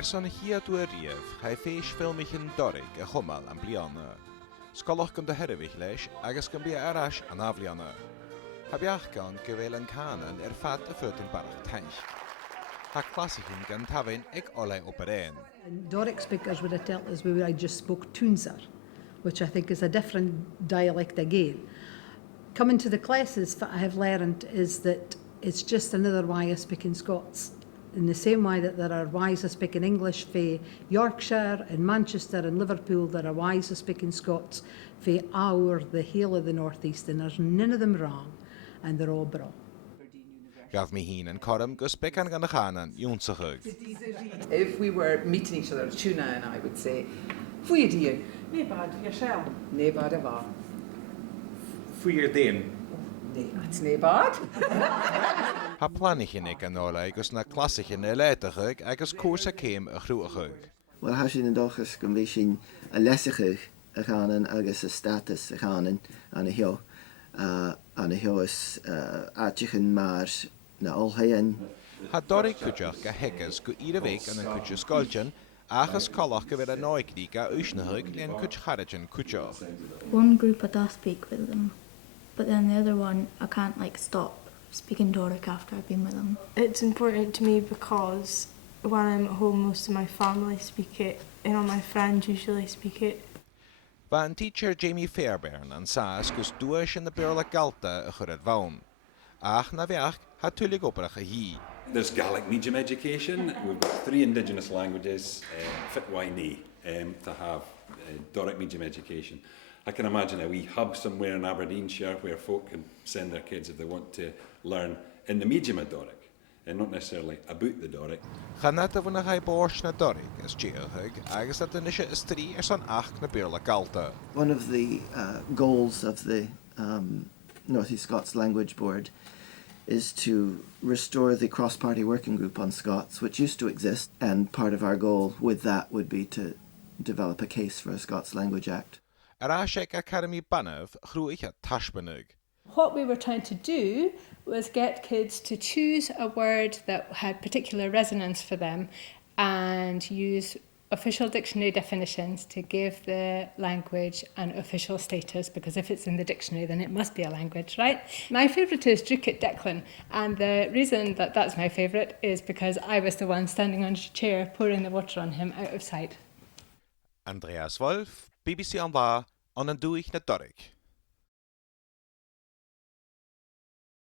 Son hir dwy'r rief, hai ffeis ffilmich yn dorig a chwmal am bliana. Sgolwch gym dy herwych leis, agos gym bia arall an afliana. Habiach gan gyfeil yn canan ffad y ffyrdd yn barach taich. Ha klasich yn gan tafyn ag ole o berén. Doric speakers would have told us I just spoke Toonser, which I think is a different dialect again. Coming to the classes, what I have learned is that it's just another way of speaking Scots. In the same way that there are ways of speaking English for Yorkshire and Manchester and Liverpool, there are ways of speaking Scots for the whole of the North East, and there's none of them wrong, and they're all bra. Gaf mi hyn yn corym gysbeg an gan y chanan, ywnsachig. If we were meeting each other, Tuna and I would say, "Fwy di you?" Nee bad for yourself. Nee bad ava. Fwy dyn. Nee, it's nee bad. Ha planich yn ag an ole agos na klasich yn eletachig agos cwrs a cym y chrwachig. Wel, has sy'n dochus gym fi sy'n a lesachig a chanan agos a status a chanan an y hio. An y hio is atich yn mar na olhaen. Ha dorig cwtioch ga hegas go i'r feg an yn cwtio sgoljan, achos colach gyfer a noig di ga ysnachig le'n cwtio charaj yn cwtioch. One group I do speak with them, but then the other one I can't stop speaking Doric after I've been with them. It's important to me because when I'm at home most of my family speak it, and all my friends usually speak it. Van teacher Jamie Fairbairn an saas gus duas yn y byrla galta y chwrdd fawn. Ach na fiach ha tulig obrach a hi. There's Gaelic medium education. We've got 3 indigenous languages, fit why knee, to have Doric medium education. I can imagine a wee hub somewhere in Aberdeenshire where folk can send their kids if they want to learn in the medium of Doric, and not necessarily about the Doric. Chanad a fwna chai bors na dorig as geochig, agos at yn eisiau ystri son ach na byrla galta. One of the goals of the North East Scots Language Board is to restore the cross-party working group on Scots, which used to exist, and part of our goal with that would be to develop a case for a Scots Language Act. Arashek Academy Banaf chrwych a tashbanig. What we were trying to do was get kids to choose a word that had particular resonance for them and use official dictionary definitions to give the language an official status, because if it's in the dictionary then it must be a language, right? My favourite is Drukit Declan, and the reason that that's my favourite is because I was the one standing on his chair pouring the water on him out of sight. Andreas Wolf, BBC An Dda, on yn dwych na dorig.